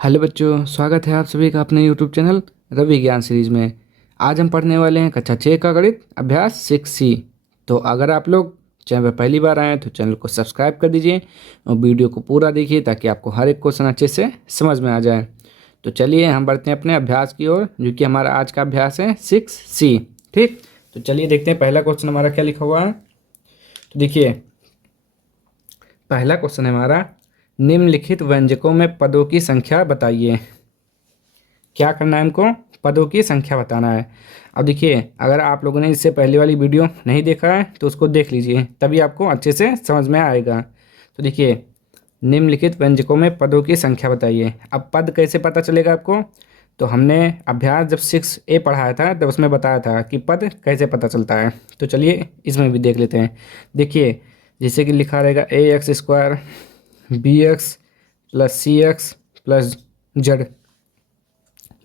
Hello बच्चों, स्वागत है आप सभी का अपने यूट्यूब चैनल रवि ज्ञान सीरीज में। आज हम पढ़ने वाले हैं कक्षा 6 का गणित अभ्यास 6C। तो अगर आप लोग चैनल पर पहली बार आए हैं तो चैनल को सब्सक्राइब कर दीजिए और वीडियो को पूरा देखिए ताकि आपको हर एक क्वेश्चन अच्छे से समझ में आ जाए। तो चलिए हम बढ़ते हैं अपने अभ्यास की ओर, जो कि हमारा आज का अभ्यास है 6C। ठीक, तो चलिए देखते हैं पहला क्वेश्चन हमारा क्या लिखा हुआ है। तो देखिए, पहला क्वेश्चन है हमारा, निम्नलिखित व्यंजकों में पदों की संख्या बताइए। क्या करना है हमको? पदों की संख्या बताना है। अब देखिए, अगर आप लोगों ने इससे पहले वाली वीडियो नहीं देखा है तो उसको देख लीजिए, तभी आपको अच्छे से समझ में आएगा। तो देखिए, निम्नलिखित व्यंजकों में पदों की संख्या बताइए। अब पद कैसे पता चलेगा आपको? तो हमने अभ्यास जब 6A पढ़ाया था तब उसमें बताया था कि पद कैसे पता चलता है। तो चलिए इसमें भी देख लेते हैं। देखिए, जैसे कि लिखा रहेगा AX² BX + CX + Z।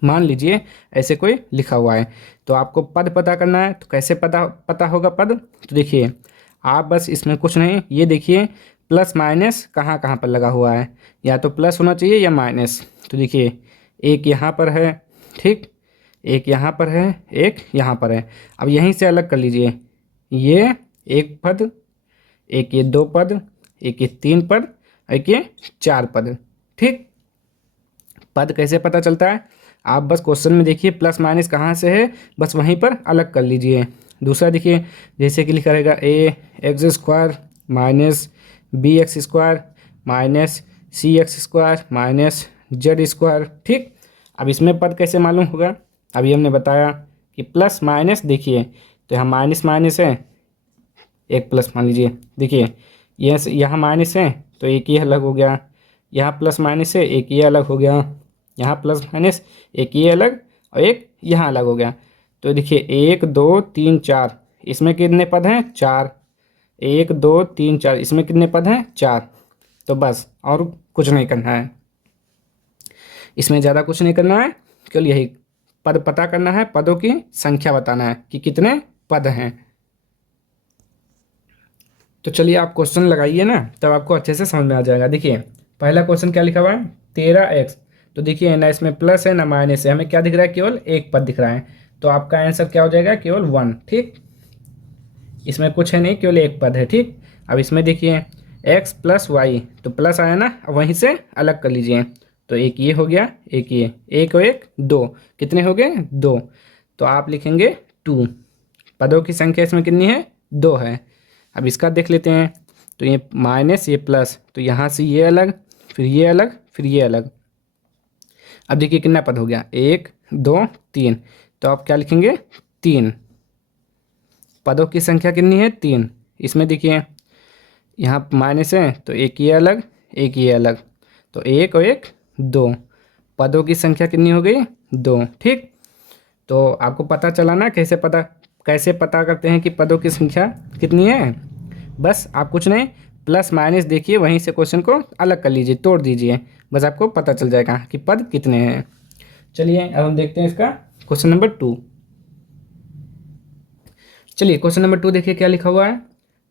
मान लीजिए ऐसे कोई लिखा हुआ है, तो आपको पद पता करना है। तो कैसे पता पता होगा पद? तो देखिए, आप बस इसमें कुछ नहीं, ये देखिए प्लस माइनस कहाँ कहाँ पर लगा हुआ है, या तो प्लस होना चाहिए या माइनस। तो देखिए, एक यहाँ पर है, ठीक, एक यहाँ पर है, एक यहाँ पर है। अब यहीं से अलग कर लीजिए, ये एक पद, एक ये दो पद, एक ये तीन पद, एक ये चार पद। ठीक, पद कैसे पता चलता है? आप बस क्वेश्चन में देखिए प्लस माइनस कहाँ से है, बस वहीं पर अलग कर लीजिए। दूसरा देखिए, जैसे कि लिखा रहेगा AX² - BX² - CX² - Z²। ठीक, अब इसमें पद कैसे मालूम होगा? अभी हमने बताया कि प्लस माइनस, देखिए तो यहाँ माइनस माइनस है, एक प्लस मान लीजिए। देखिए, ये यहाँ माइनस है तो एक ये अलग हो गया, यहाँ प्लस माइनस है एक ये अलग हो गया, यहाँ प्लस माइनस एक ये अलग और एक यहाँ अलग हो गया। तो देखिए, 1 2 3 4, इसमें कितने पद हैं? 4। 1 2 3 4, इसमें कितने पद हैं? 4। तो बस और कुछ नहीं करना है, इसमें ज़्यादा कुछ नहीं करना है, केवल यही पद पता करना है, पदों की संख्या बताना है कि कितने पद हैं। तो चलिए आप क्वेश्चन लगाइए ना, तब आपको अच्छे से समझ में आ जाएगा। देखिए, पहला क्वेश्चन क्या लिखा हुआ है? 13x। तो देखिए, ना इसमें प्लस है ना माइनस है, हमें क्या दिख रहा है? केवल एक पद दिख रहा है। तो आपका आंसर क्या हो जाएगा? केवल 1। ठीक, इसमें कुछ है नहीं, केवल एक पद है। ठीक, अब इसमें देखिए x + y, तो प्लस आया ना, अब वहीं से अलग कर लीजिए। तो एक ये हो गया, एक ये, एक और एक दो, कितने हो गए? 2। तो आप लिखेंगे 2। पदों की संख्या इसमें कितनी है? 2 है। अब इसका देख लेते हैं। तो ये माइनस ये प्लस, तो यहाँ से ये अलग, फिर ये अलग, फिर ये अलग। अब देखिए कितना पद हो गया? 1 2 3। तो आप क्या लिखेंगे? 3। पदों की संख्या कितनी है? 3। इसमें देखिए, यहाँ माइनस है तो एक ये अलग, एक ये अलग, तो एक और एक 2। पदों की संख्या कितनी हो गई? 2। ठीक, तो आपको पता चला ना कैसे पता करते हैं कि पदों की संख्या कितनी है? बस आप कुछ नहीं, प्लस माइनस देखिए, वहीं से क्वेश्चन को अलग कर लीजिए, तोड़ दीजिए, बस आपको पता चल जाएगा कि पद कितने हैं। चलिए अब हम देखते हैं इसका क्वेश्चन नंबर 2। चलिए क्वेश्चन नंबर 2 देखिए क्या लिखा हुआ है।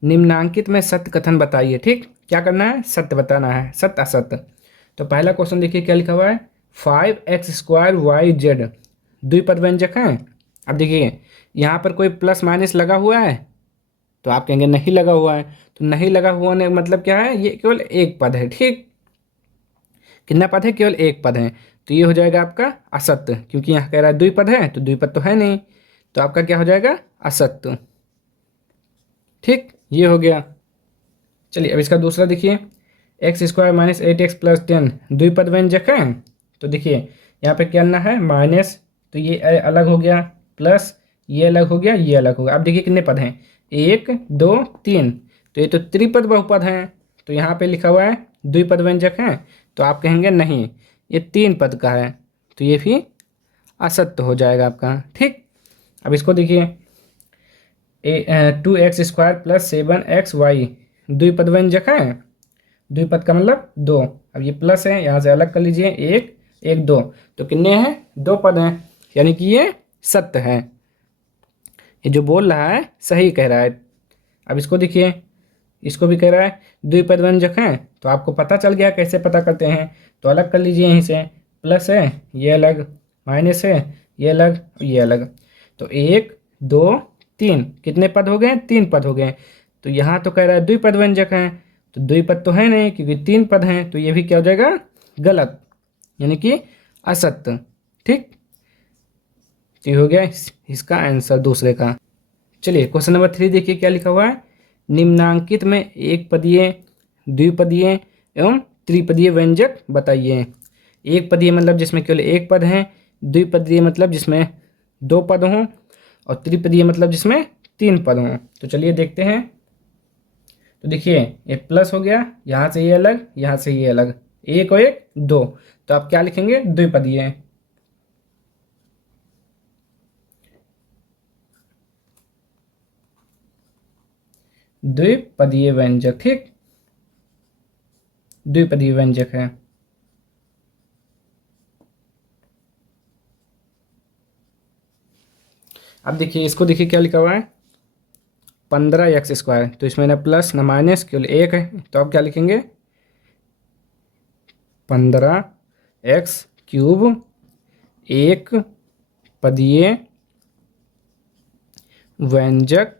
निम्नांकित में सत्य कथन बताइए। ठीक, क्या करना है? सत्य बताना है, सत्य असत्य। तो पहला क्वेश्चन देखिए क्या लिखा हुआ है, 5x² yz द्विपद व्यंजक हैं। अब देखिए, यहाँ पर कोई प्लस माइनस लगा हुआ है? तो आप कहेंगे नहीं लगा हुआ है। तो नहीं लगा हुआ ने मतलब क्या है? ये केवल एक पद है। ठीक, कितना पद है? केवल एक पद है। तो ये हो जाएगा आपका असत्य, क्योंकि यहाँ कह रहा है द्विपद है, तो द्विपद तो है नहीं, तो आपका क्या हो जाएगा? असत्य। ठीक, ये हो गया। चलिए अब इसका दूसरा देखिए, x² - 8x + 10 द्विपद व्यंजक है। तो देखिए, यहाँ पे क्या करना है? माइनस, तो ये अलग हो गया, प्लस ये अलग हो गया, ये अलग हो गया। अब देखिए कितने पद हैं? 1 2 3, तो ये तो त्रिपद बहुपद हैं। तो यहाँ पे लिखा हुआ है द्विपद व्यंजक है, तो आप कहेंगे नहीं, ये 3 पद का है, तो ये भी असत्य हो जाएगा आपका। ठीक, अब इसको देखिए, 2x² + 7xy द्विपद व्यंजक है। द्विपद का मतलब 2। अब ये प्लस है, यहाँ से अलग कर लीजिए, 1 1 2, तो कितने हैं? 2 पद हैं, यानी कि ये सत्य है। ये जो बोल रहा है सही कह रहा है। अब इसको देखिए, इसको भी कह रहा है द्विपद व्यंजक है, तो आपको पता चल गया कैसे पता करते हैं। तो अलग कर लीजिए यहीं से, प्लस है ये अलग, माइनस है ये अलग, ये अलग। तो 1 2 3 कितने पद हो गए? 3 पद हो गए। तो यहाँ तो कह रहा है द्विपद व्यंजक हैं, तो द्विपद तो है नहीं क्योंकि 3 पद हैं, तो ये भी क्या हो जाएगा? गलत, यानी कि असत्य। ठीक, तो ये हो गया इसका आंसर दूसरे का। चलिए क्वेश्चन नंबर 3 देखिए क्या लिखा हुआ है। निम्नांकित में एक पदीय, द्विपदीय एवं त्रिपदीय व्यंजक बताइए। एक पदीय मतलब जिसमें केवल एक पद है, द्विपदीय मतलब जिसमें 2 पद हों, और त्रिपदीय मतलब जिसमें 3 पद हों। तो चलिए देखते हैं। तो देखिए ये प्लस हो गया, यहाँ से ये अलग, यहाँ से ये अलग, एक और एक 2, तो आप क्या लिखेंगे? द्विपदीय। द्विपदीय व्यंजक, ठीक, द्विपदीय व्यंजक है। अब देखिए इसको, देखिए क्या लिखा हुआ है, 15x²। तो इसमें ना प्लस ना माइनस, केवल एक है, तो आप क्या लिखेंगे? 15x³ एक पदीय व्यंजक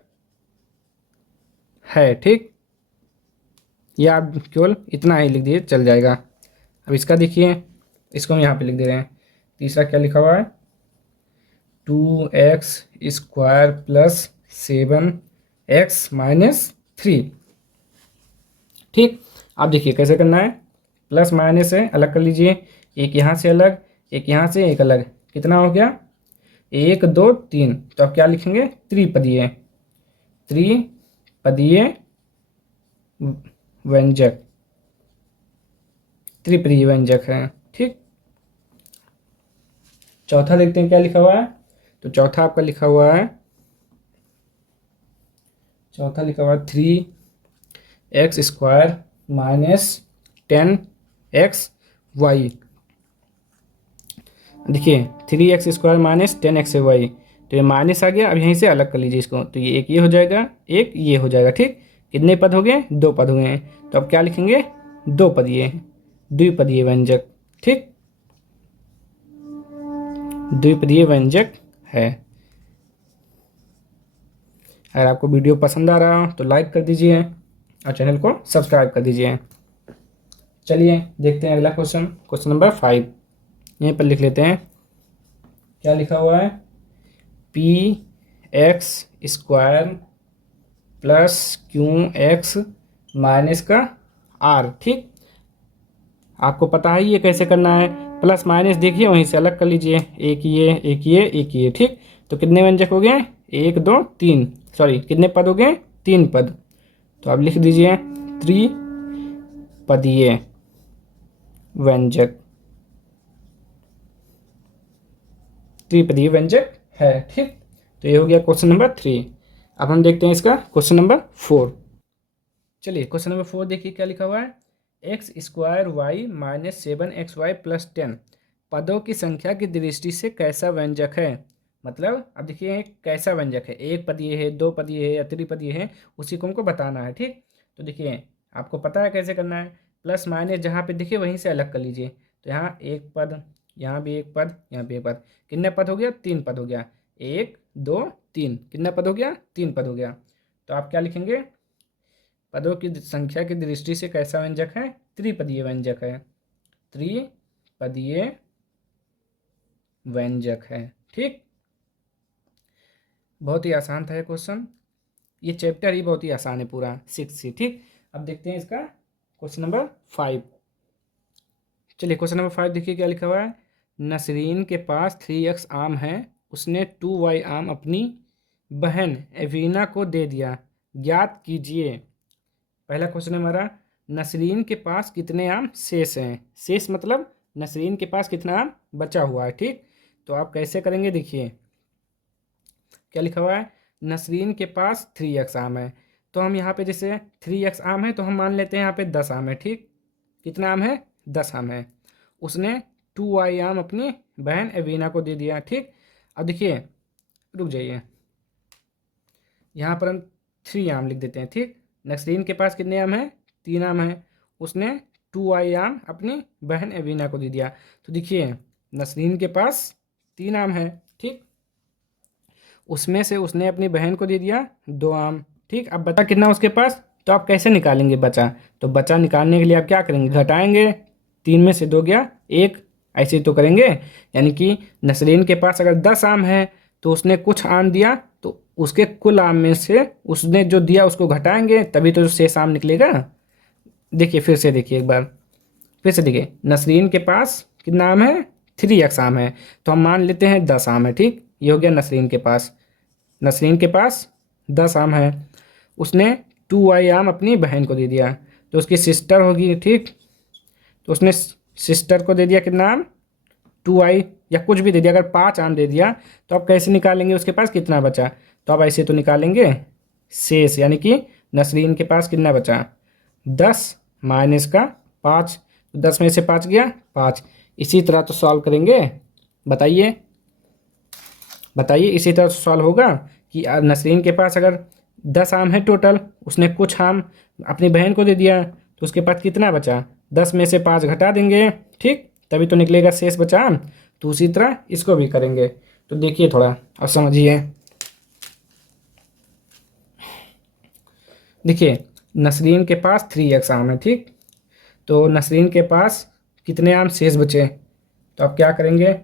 है। ठीक, या आप केवल इतना ही लिख दीजिए चल जाएगा। अब इसका देखिए, इसको हम यहाँ पे लिख दे रहे हैं। तीसरा क्या लिखा हुआ है? 2x² plus 7x-3। ठीक, आप देखिए कैसे करना है। प्लस माइनस है, अलग कर लीजिए, एक यहाँ से अलग, एक यहाँ से एक अलग, कितना हो गया? 1 2 3। तो आप क्या लिखेंगे? त्रिपदीय, त्रिपदीय व्यंजक, त्रिपदीय व्यंजक है। ठीक, चौथा देखते हैं क्या लिखा हुआ है। तो चौथा आपका लिखा हुआ है, चौथा लिखा हुआ है 3x² माइनस 10xy। देखिए 3x² माइनस 10xy, तो ये माइनस आ गया। अब यहीं से अलग कर लीजिए इसको, तो ये एक ये हो जाएगा, एक ये हो जाएगा। ठीक, कितने पद हो गए? 2 पद हुए हैं, तो अब क्या लिखेंगे? 2 पदीय, द्विपदीय व्यंजक। ठीक, द्विपदीय व्यंजक है। अगर आपको वीडियो पसंद आ रहा हो तो लाइक कर दीजिए और चैनल को सब्सक्राइब कर दीजिए। चलिए देखते हैं अगला क्वेश्चन, क्वेश्चन नंबर 5। यहीं पर लिख लेते हैं, क्या लिखा हुआ है? px² प्लस qx माइनस का r। ठीक, आपको पता है ये कैसे करना है। प्लस माइनस देखिए वहीं से अलग कर लीजिए, एक ये एक ये एक ये। ठीक, तो कितने व्यंजक हो गए? 1 2 3, सॉरी कितने पद हो गए? 3 पद। तो आप लिख दीजिए त्रिपदीय व्यंजक, त्रिपदीय व्यंजक है। ठीक, तो ये हो गया क्वेश्चन नंबर 3। अब हम देखते हैं इसका क्वेश्चन नंबर 4। चलिए क्वेश्चन नंबर 4 देखिए क्या लिखा हुआ है। x² माइनस 7xy प्लस 10 पदों की संख्या की दृष्टि से कैसा व्यंजक है? मतलब अब देखिए कैसा व्यंजक है, एक पदीय है, 2 पदीय है या त्रिपदीय है, उसी को हमको बताना है। ठीक, तो देखिए आपको पता है कैसे करना है। प्लस माइनस जहाँ पे देखिए वहीं से अलग कर लीजिए, तो यहाँ एक पद, यहाँ भी एक पद, यहाँ भी एक पद, कितने पद हो गया? 3 पद हो गया। 1 2 3, कितना पद हो गया? 3 पद हो गया। तो आप क्या लिखेंगे? पदों की संख्या की दृष्टि से कैसा व्यंजक है? त्रिपदीय व्यंजक है, त्रिपदीय व्यंजक है। ठीक, बहुत ही आसान था ये क्वेश्चन, ये चैप्टर ही बहुत ही आसान है पूरा 6C। ठीक, अब देखते हैं इसका क्वेश्चन नंबर 5। चलिए क्वेश्चन नंबर 5 देखिए क्या लिखा हुआ है। नसरीन के पास 3x आम है, उसने 2y आम अपनी बहन एवीना को दे दिया, ज्ञात कीजिए। पहला क्वेश्चन है हमारा, नसरीन के पास कितने आम शेष हैं? शेष मतलब नसरीन के पास कितना आम बचा हुआ है। ठीक, तो आप कैसे करेंगे? देखिए क्या लिखा हुआ है, नसरीन के पास 3x आम है, तो हम यहाँ पे जैसे 3x आम है तो हम मान लेते हैं यहाँ पे 10 आम है। ठीक, कितना आम है? 10 आम है। उसने 2y आम अपनी बहन एवीना को दे दिया। ठीक, अब देखिए रुक जाइए, यहाँ पर हम 3 आम लिख देते हैं। ठीक, नसरीन के पास कितने आम हैं? 3 आम हैं। उसने 2i आम अपनी बहन एवीना को दे दिया। तो देखिए नसरीन के पास 3 आम है, ठीक, उसमें से उसने अपनी बहन को दे दिया 2 आम, ठीक। अब बचा कितना उसके पास, तो आप कैसे निकालेंगे बचा, तो बचा निकालने के लिए आप क्या करेंगे, घटाएंगे, 3 में से 2 गया 1, ऐसे तो करेंगे। यानी कि नसरीन के पास अगर 10 आम है तो उसने कुछ आम दिया, तो उसके कुल आम में से उसने जो दिया उसको घटाएंगे, तभी तो शेष आम निकलेगा। देखिए फिर से देखिए एक बार, फिर से देखिए, नसरीन के पास कितना आम है, 3x आम है, तो हम मान लेते हैं 10 आम है, ठीक। ये हो गया नसरीन के पास, नसरीन के पास 10 आम है, उसने 2i आम अपनी बहन को दे दिया, तो उसकी सिस्टर होगी, ठीक। तो उसने सिस्टर को दे दिया कितना आम, 2i, या कुछ भी दे दिया, अगर 5 आम दे दिया तो आप कैसे निकालेंगे उसके पास कितना बचा, तो आप ऐसे तो निकालेंगे शेष, यानी कि नसरीन के पास कितना बचा, 10 माइनस का 5, 10 में से 5 गया 5। इसी तरह तो सॉल्व करेंगे, बताइए बताइए, इसी तरह सॉल्व होगा कि नसरीन के पास अगर 10 आम है टोटल, उसने कुछ आम अपनी बहन को दे दिया, तो उसके पास कितना बचा, 10 में से 5 घटा देंगे, ठीक, तभी तो निकलेगा शेष बचा आम। तो उसी तरह इसको भी करेंगे। तो देखिए थोड़ा अब समझिए, देखिए नसरीन के पास 3x आम है, ठीक, तो नसरीन के पास कितने आम शेष बचे, तो आप क्या करेंगे,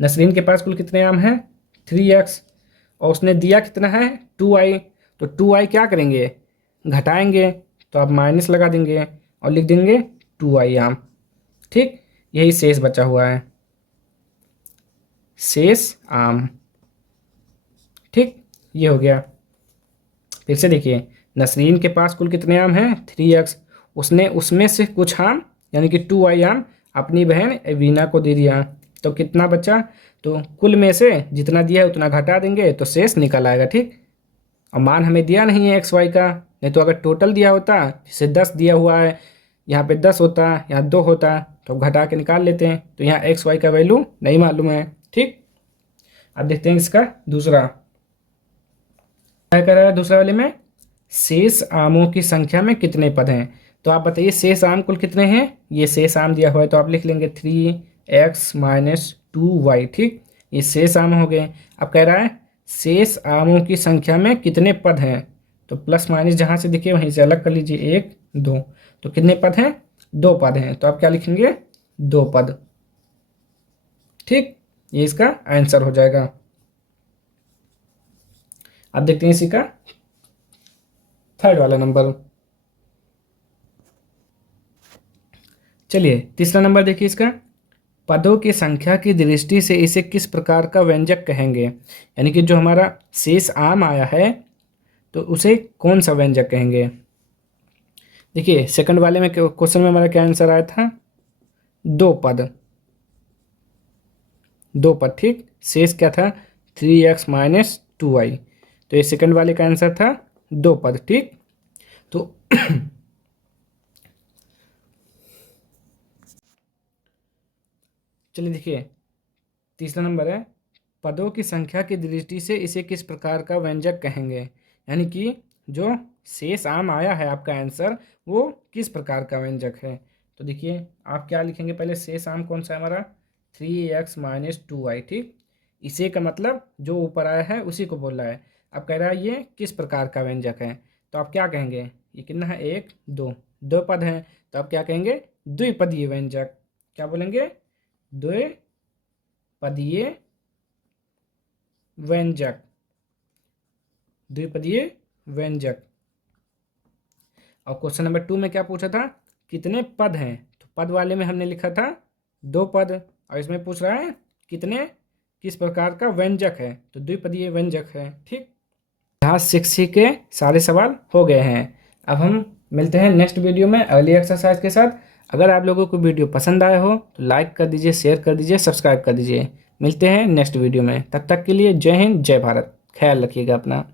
नसरीन के पास कुल कितने आम हैं 3x, और उसने दिया कितना है 2i, तो 2i क्या करेंगे, घटाएंगे, तो आप माइनस लगा देंगे और लिख देंगे 2i आम, ठीक। यही शेष बचा हुआ है, शेष आम, ठीक, ये हो गया। फिर से देखिए, नसरीन के पास कुल कितने आम हैं 3x, उसने उसमें से कुछ आम यानी कि 2i आम अपनी बहन एवीना को दे दिया, तो कितना बचा, तो कुल में से जितना दिया है उतना घटा देंगे तो शेष निकल आएगा, ठीक। और मान हमें दिया नहीं है एक्स वाई का, नहीं तो अगर टोटल दिया होता, जैसे 10 दिया हुआ है, यहाँ पे 10 होता, यहाँ 2 होता, तो घटा के निकाल लेते हैं। तो यहाँ एक्स वाई का वैल्यू नहीं मालूम है, ठीक। अब देखते हैं इसका दूसरा, क्या कर रहा है दूसरा वाले में, शेष आमों की संख्या में कितने पद हैं। तो आप बताइए शेष आम कुल कितने हैं, ये शेष आम दिया हुआ है तो आप लिख लेंगे 3x माइनस 2y, ठीक, ये शेष आम हो गए। अब कह रहा है शेष आमों की संख्या में कितने पद हैं, तो प्लस माइनस जहाँ से दिखे वहीं से अलग कर लीजिए, 1 2, तो कितने पद हैं, 2 पद हैं, तो आप क्या लिखेंगे 2 पद, ठीक, ये इसका आंसर हो जाएगा। अब देखते हैं इसी का थर्ड वाला नंबर, चलिए तीसरा नंबर देखिए इसका, पदों की संख्या की दृष्टि से इसे किस प्रकार का व्यंजक कहेंगे, यानी कि जो हमारा शेष आम आया है तो उसे कौन सा व्यंजक कहेंगे। देखिए सेकंड वाले में क्वेश्चन में हमारा क्या आंसर आया था, 2 पद, 2 पद, ठीक, शेष क्या था 3x माइनस 2y, तो ये सेकंड वाले का आंसर था 2 पद, ठीक। तो चलिए देखिए तीसरा नंबर है, पदों की संख्या की दृष्टि से इसे किस प्रकार का व्यंजक कहेंगे, यानी कि जो शेष आम आया है आपका आंसर वो किस प्रकार का व्यंजक है। तो देखिए आप क्या लिखेंगे, पहले शेष आम कौन सा है हमारा 3x माइनस 2y, ठीक, इसे का मतलब जो ऊपर आया है उसी को बोल रहा है। अब कह रहा है ये किस प्रकार का व्यंजक है, तो आप क्या कहेंगे, ये कितना है 1 2, 2 पद हैं, तो आप क्या कहेंगे द्विपदीय व्यंजक, क्या बोलेंगे द्विपदीय व्यंजक, द्विपदीय व्यंजक। और क्वेश्चन नंबर 2 में क्या पूछा था, कितने पद हैं, तो पद वाले में हमने लिखा था 2 पद, और इसमें पूछ रहा है कितने किस प्रकार का व्यंजक है, तो द्विपदीय व्यंजक है, ठीक। यहाँ 6C के सारे सवाल हो गए हैं। अब हम मिलते हैं नेक्स्ट वीडियो में अगली एक्सरसाइज के साथ। अगर आप लोगों को वीडियो पसंद आया हो तो लाइक कर दीजिए, शेयर कर दीजिए, सब्सक्राइब कर दीजिए। मिलते हैं नेक्स्ट वीडियो में, तब तक के लिए जय हिंद जय भारत, ख्याल रखिएगा अपना।